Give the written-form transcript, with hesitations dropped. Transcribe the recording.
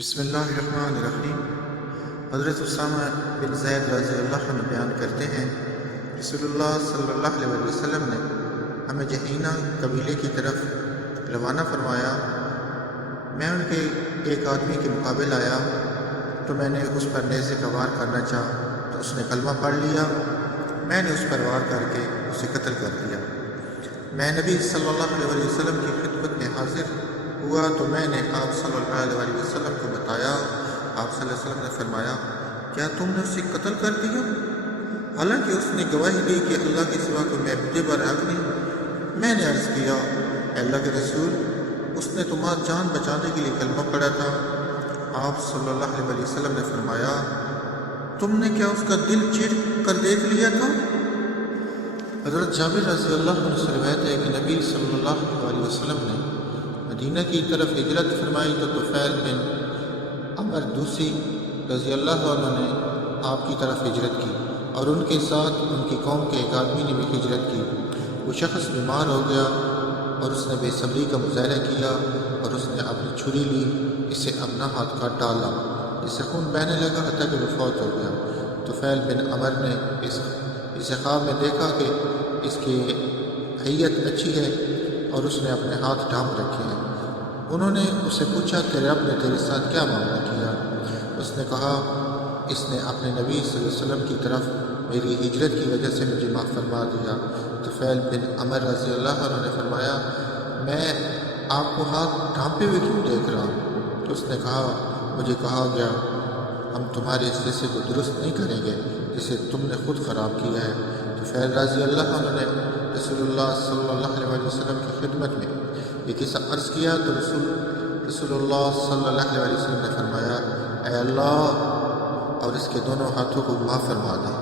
بسم اللہ الرحمن الرحیم۔ حضرت اسامہ بن زید رضی اللہ عنہ بیان کرتے ہیں، رسول اللہ صلی اللہ علیہ وسلم نے ہمیں جہینہ قبیلے کی طرف روانہ فرمایا۔ میں ان کے ایک آدمی کے مقابل آیا تو میں نے اس پر نیزے کا وار کرنا چاہا تو اس نے کلمہ پڑھ لیا۔ میں نے اس پر وار کر کے اسے قتل کر دیا۔ میں نبی صلی اللہ علیہ وسلم کی خدمت میں حاضر ہوا تو میں نے آپ صلی اللہ علیہ وسلم کو بتایا۔ آپ صلی اللہ علیہ وسلم نے فرمایا، کیا تم نے اسے قتل کر دیا؟ حالانکہ اس نے گواہی دی کہ اللہ کے سوا کوئی معبود برحق نہیں۔ میں نے عرض کیا، اے اللہ کے رسول، اس نے تمہاری جان بچانے کے لیے کلمہ پڑھا تھا۔ آپ صلی اللہ علیہ وسلم نے فرمایا، تم نے کیا اس کا دل چیر کر دیکھ لیا تھا؟ حضرت جابر رضی اللہ عنہ سے روایت ہے کہ نبی صلی اللہ علیہ وسلم نے مدینہ کی طرف ہجرت فرمائی تو طفیل بن عمر دوسی رضی اللہ عنہ نے آپ کی طرف ہجرت کی اور ان کے ساتھ ان کی قوم کے ایک آدمی نے بھی ہجرت کی۔ وہ شخص بیمار ہو گیا اور اس نے بے صبری کا مظاہرہ کیا اور اس نے اپنی چھری لی، اسے اپنا ہاتھ کاٹ ڈالا، جس سے خون بہنے لگا حتیٰ کہ وہ فوت ہو گیا۔ طفیل بن عمر نے اسے خواب میں دیکھا کہ اس کی حیت اچھی ہے اور اس نے اپنے ہاتھ ڈھانپ رکھے ہیں۔ انہوں نے اس سے پوچھا، تیرے رب نے تیرے ساتھ کیا معاملہ کیا؟ اس نے کہا، اس نے اپنے نبی صلی اللہ علیہ وسلم کی طرف میری ہجرت کی وجہ سے مجھے معاف فرما دیا۔ طفیل بن عمر رضی اللہ عنہ نے فرمایا، میں آپ کو ہاتھ ڈھانپے ہوئے کیوں دیکھ رہا ہوں؟ تو اس نے کہا، مجھے کہا گیا ہم تمہارے اس حصے کو درست نہیں کریں گے جسے تم نے خود خراب کیا ہے۔ طفیل رضی اللہ عنہ نے رسول اللہ صلی اللہ علیہ وسلم کی خدمت میں یہ قصہ عرض کیا تو رسول اللہ صلی اللہ علیہ وسلم نے فرمایا، اے اللہ اور اس کے دونوں ہاتھوں کو معاف فرما دے۔